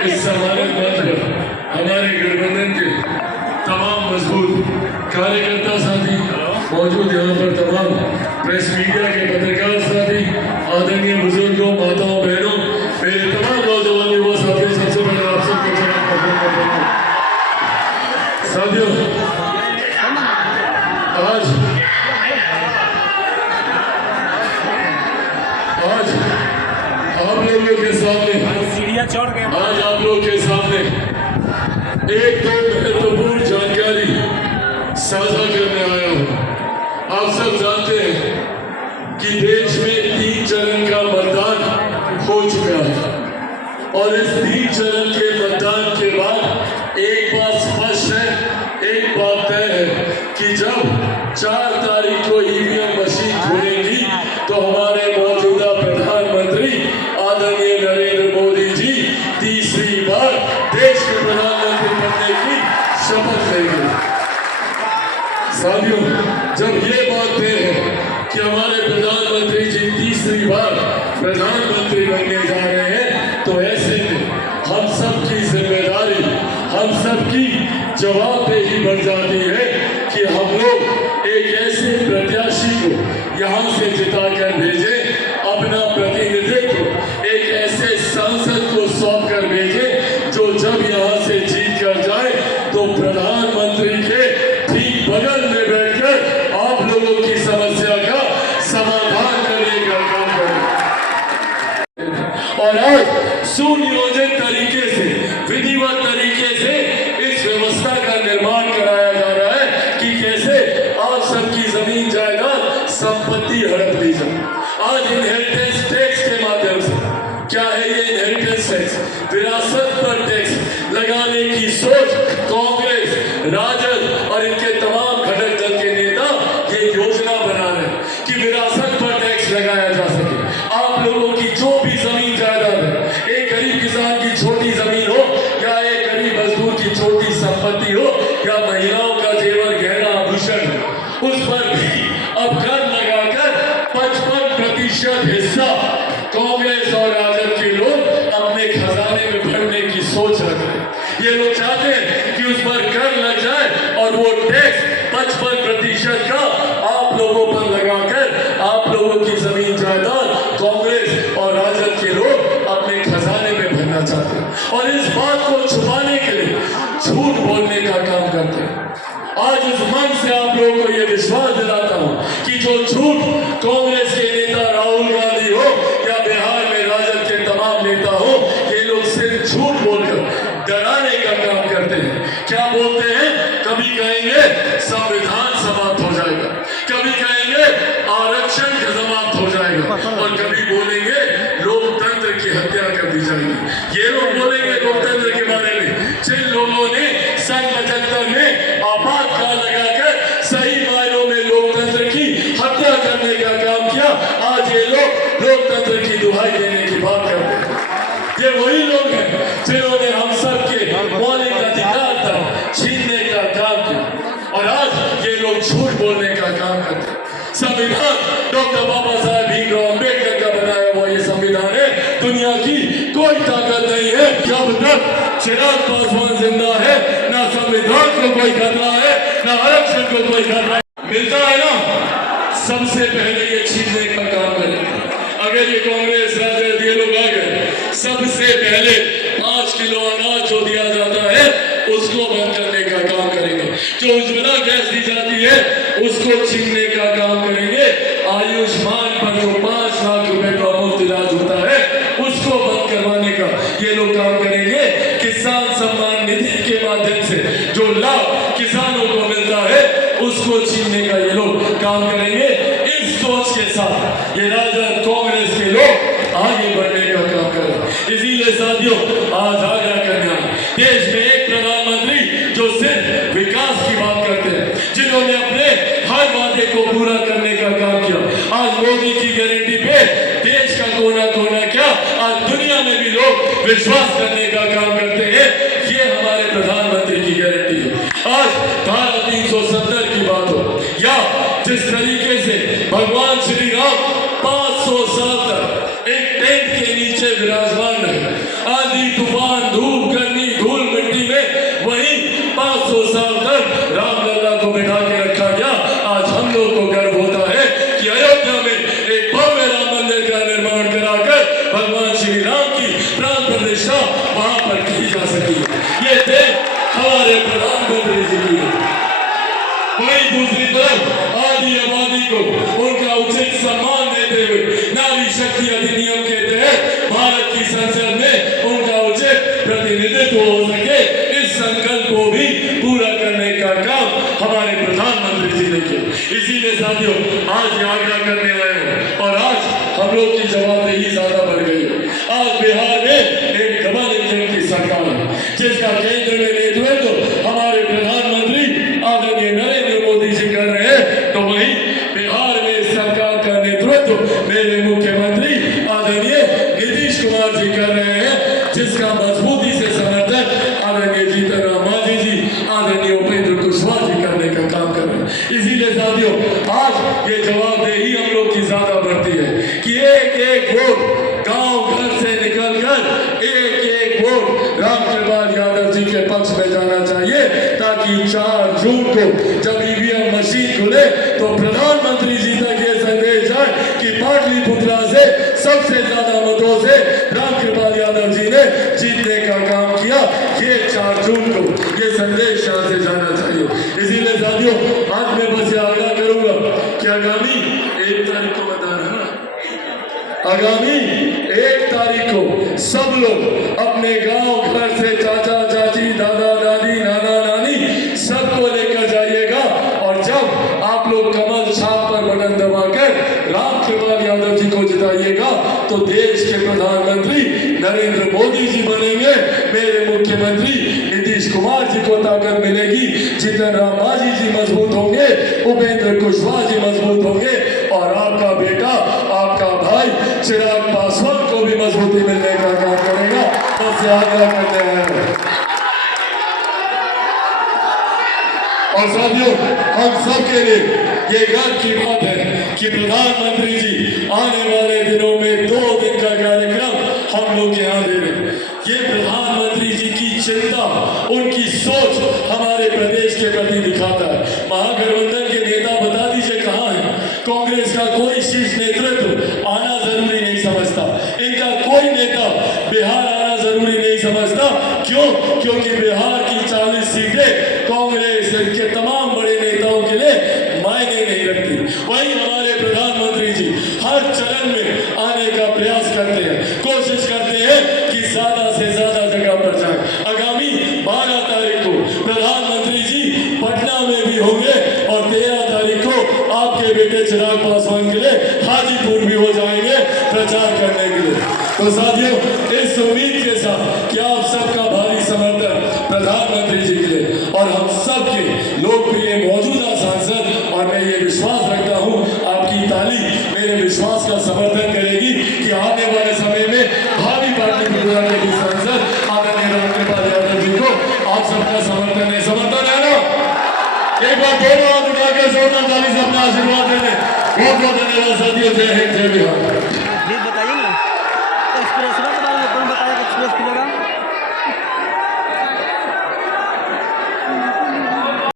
इस सम्मानित मंच पर हमारे गठबंधन के तमाम मजबूत कार्यकर्ता साथी मौजूद, यहाँ पर तमाम प्रेस मीडिया के पत्रकार साथी, आदरणीय बुजुर्गों, माताओं, बहनों, मेरे तमाम नौजवान युवा साथियों, सबसे पहले आप सबको सलाम करता हूं। साथियों, आज आप लोगों के सामने आज आप लोगों के सामने एक दो महत्वपूर्ण जानकारी साझा करने आया हूं। आप सब जानते हैं कि देश में 3 चरण का मतदान हो चुका है और इस 3 चरण के मतदान के बाद एक बात स्पष्ट है, एक बात तय है कि जब 4 तारीख को ईवीएम मशीन खुलेगी तो हमारे मौजूदा प्रधानमंत्री आदरणीय नरेंद्र मोदी जी तीसरी बार देश के प्रधानमंत्री बनने की शपथ लेंगे। साथियों, जब ये बात तय है कि हमारे प्रधानमंत्री जी तीसरी बार प्रधानमंत्री बनने जा रहे हैं, तो ऐसे में हम सब की जिम्मेदारी, हम सब की जवाबदेही बढ़ जाती है कि हम लोग एक ऐसे प्रत्याशी को यहाँ से जिता कर भेजे, अपना प्रतिनिधित्व एक ऐसे सांसद को सौंप कर भेजे जो जब यहाँ से जीत कर जाए तो प्रधानमंत्री के ठीक बगल में बैठकर आप लोगों की समस्या का समाधान करने का काम करें। और आज सुनियोजित तरीके से, विधिवत तरीके से इस व्यवस्था का निर्माण कराया जा रहा है कि कैसे आप सबकी जमीन जायदाद संपत्ति हड़प ली जाए। आज इनहेरिटेंस टैक्स के माध्यम से, क्या है ये इनहेरिटेंस टैक्स? विरासत पर टैक्स लगाने की सोच कांग्रेस, राजद और इनके तमाम घटक दल के नेता ये योजना बना रहे हैं कि विरासत पर टैक्स लगाया जा सके। आप लोगों की जो भी जमीन जायदाद है, एक गरीब किसान की छोटी जमीन हो या एक गरीब मजदूर की छोटी संपत्ति हो या महिलाओं का जेवर गहना आभूषण हो, उस पर भी अब कर लगाकर 55% हिस्सा कांग्रेस और राजद के लोग अपने खजाने में भरने की सोच रख रहे हैं। ये लोग चाहते हैं कि उस पर कर लग जाए और वो टैक्स 55% का आप लोगों पर लगाकर आप लोगों की जमीन जायदाद कांग्रेस और राजद के लोग अपने खजाने में भरना चाहते हैं और इस बात को छुपाने के लिए झूठ बोलने का काम करते हैं। आज इस मंच से आप लोगों को यह विश्वास दिलाता हूं कि जो झूठ कांग्रेस के नेता राहुल गांधी हो या बिहार में राजद के तमाम नेता हो, ये लोग सिर्फ झूठ बोलकर डराने का काम करते हैं। क्या बोलते हैं? कभी कहेंगे संविधान समाप्त हो जाएगा, कभी कहेंगे आरक्षण समाप्त हो जाएगा और कभी बोलेंगे लोकतंत्र की हत्या कर दी जाएगी। ये लोग बोलेंगे लोकतंत्र के बारे में जिन लोगों ने सन 75 में आपातकाल लगाकर सही मायनों में लोकतंत्र की हत्या करने का काम किया। आज ये लोग लोकतंत्र की दुहाई देने की बात करते हैं। ये वही लोग हैं जिन्होंने हम सब के मौलिक अधिकार तक छीनने का काम किया और आज ये लोग झूठ बोलने का काम करते हैं। संविधान डॉक्टर बाबा साहेब भीमराव अम्बेडकर का बनाया हुआ ये संविधान है, दुनिया की कोई ताकत नहीं है। जब तक चिराग पासवान जिंदा है, ना संविधान को कोई खतरा है, ना आरक्षण को कोई खतरा मिलता है ना, सबसे पहले ये छीनने का काम करेंगे। अगर ये कांग्रेस, राजद ये लोग आ गए, सबसे पहले 5 किलो अनाज जो दिया जाता है उसको बंद करने का काम करेंगे। जो उज्ज्वला गैस दी जाती है उसको छीनने का काम करेंगे। आयुष्मान पर जो 5 लाख रुपए का मुफ्त इलाज होता है उसको बंद करवाने का ये लोग काम करेंगे। किसान सम्मान निधि के माध्यम से जो लाभ किसानों को मिलता है उसको छीनने का ये लोग काम करेंगे। इस सोच के साथ ये राजद, कांग्रेस के लोग आगे बढ़ने का काम करें। इसीलिए साथियों, आज आग्रह करना है, देश में एक प्रधानमंत्री जो सिर्फ विकास की बात करते हैं, जिन्होंने अपने हर वादे को पूरा करने का काम किया। आज मोदी की गारंटी पे देश का कोना कोना क्या, आज दुनिया में भी लोग विश्वास करने का काम करते हैं। ये हमारे प्रधानमंत्री की गारंटी है। आज धारा 370 की बात हो या जिस तरीके से भगवान श्री राम 500 साल तक एक टेंट के नीचे विराजमान रहे, आंधी तूफान धूप संसद में उनका उचित प्रतिनिधित्व हो सके, इस संकल्प को भी पूरा करने का काम हमारे प्रधानमंत्री जी ने किया। इसीलिए साथियों आज ये आग्रह करने आए हैं और आज हम लोग की जवाबदेही ज्यादा बढ़ गई है। आज बिहार में एक डबल इंजन की सरकार है जिसका केंद्र में नेतृत्व हमारे प्रधानमंत्री आदरणीय नरेंद्र मोदी जी कर रहे हैं, तो वहीं बिहार में इस सरकार का नेतृत्व मेरे मुख्यमंत्री आदरणीय नीतीश कुमार जी कर रहे हैं, जिसका मजबूती से समर्थन आदरणीय जीतन राम मांझी जी, आदरणीय उपेंद्र कुशवाहा जी करने का काम कर रहे हैं। इसीलिए साथियों आज ये जवाबदेही हम लोग की ज्यादा बढ़ती है कि एक एक वोट गांव घर से निकलकर एक एक वोट रामकृपाल यादव जी के पक्ष में जाना चाहिए, ताकि 4 जून को जब ईवीएम मशीन खुले तो प्रधानमंत्री जी तक ये संदेश जाए कि पाटलिपुत्रा से सबसे ज्यादा मतों से रामकृपाल यादव जी ने जीतने का काम किया। ये 4 जून को ये संदेश यहाँ से जाना चाहिए। इसीलिए साथियों आज मैं बस ये आग्रह करूंगा कि आगामी 1 तारीख को मतदान है ना, आगामी 1 तारीख को सब लोग अपने गांव घर से चाचा चाची दादा दादी नाना नानी सबको लेकर जाइएगा, और जब आप लोग कमल छाप पर बटन दबाकर रामकृपाल यादव जी को जिताइएगा तो देश के प्रधानमंत्री नरेंद्र मोदी जी बनेंगे, मेरे मुख्यमंत्री नीतीश कुमार जी को ताकत मिलेगी, जीतन राम मांझी जी मजबूत होंगे, उपेंद्र कुशवाहा जी मजबूत होंगे, और आपका बेटा आपका भाई चिराग पासवान को भी मजबूती मिलने का काम करेगा। बस आग्रह करते हैं। और साथियों हम सब के लिए ये गर्व की बात है कि प्रधानमंत्री जी आने वाले दिनों में 2 दिन का कार्यक्रम हम लोग यहाँ दे रहे हैं। ये प्रधानमंत्री जी की चिंता, उनकी सोच हमारे प्रदेश के प्रति दिखाता है। महागठबंधन के नेता बता दीजिए कहाँ है? कांग्रेस का कोई शीर्ष नेतृत्व आना जरूरी नहीं समझता, इनका कोई नेता बिहार आना जरूरी नहीं समझता। क्यों? क्योंकि बिहार की 40 सीटें कांग्रेस के तमाम बड़े नेताओं के लिए मायने नहीं रखती। वहीं हमारे प्रधानमंत्री जी हर चरण में आने का प्रयास करते हैं, कोशिश करते हैं कि ज्यादा से ज्यादा जगह पर जाए। आगामी 12 तारीख को प्रधानमंत्री जी पटना में भी होंगे और 13 तारीख को आपके बेटे चिराग पासवान के लिए हाजीपुर भी हो जाएंगे प्रचार करने के लिए। तो साथियों इस उम्मीद के साथ कि आप सबका भारी समर्थन प्रधानमंत्री जी के लिए और हम सबके लोकप्रिय मौजूदा सांसद, और मैं ये विश्वास रखता हूँ आपकी ताली मेरे विश्वास का समर्थन करेगी कि आने वाले समय में भावी पाटलिपुत्रा के भी सांसद आदरणीय रामकृपाल यादव जी को आप सबका समर्थन है। समर्थन है ना? एक बार दोनों हाथ उठाकर जोरदार ताली से अपना आशीर्वाद देने। बहुत बहुत धन्यवाद साथियों। जय हिंद, जय बिहार।